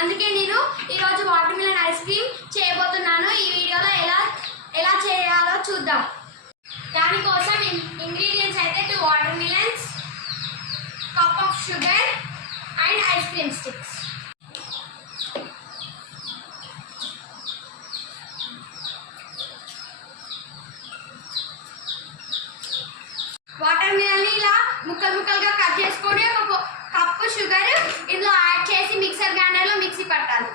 అందుకే నేను ఈరోజు వాటర్ మిలన్ ఐస్ క్రీమ్ చేయబోతున్నాను. ఈ వీడియోలో ఎలా చేయాలో చూద్దాం. దానికోసం ఇంగ్రీడియంట్స్ అయితే 2 watermelons, cup of sugar and ice cream sticks. వాటర్ మిలన్ని ఇలా ముక్కలుగా కట్ చేసుకొని ఒక కప్పు షుగర్ ఇందులో యాడ్ చేసి మిక్సర్ గ్రైండర్లో మిక్సీ పట్టాలి.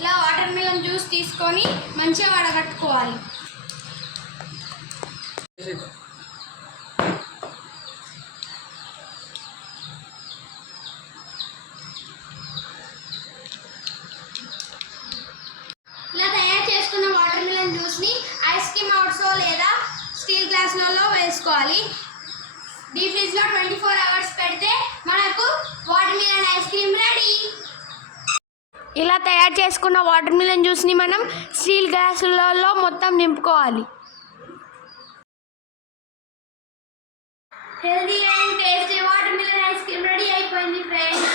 ఇలా వాటర్ మిలన్ జ్యూస్ తీసుకొని మంచిగా వడగట్టుకోవాలి. ఇలా తయారు చేసుకున్న వాటర్ మిలన్ జ్యూస్ని ఐస్ క్రీమ్ అవుట్స్లో లేదా స్టీల్ గ్లాసులలో వేసుకోవాలి. డీప్ ఫ్రిడ్జ్లో 24 అవర్స్ పెడితే మనకు water melon ice cream ready. ఇలా తయారు చేసుకున్న వాటర్ మిలన్ జ్యూస్ని మనం స్టీల్ గ్లాసులలో మొత్తం నింపుకోవాలి. Healthy and tasty watermelon ice cream ready అయిపోయింది ఫ్రెండ్స్.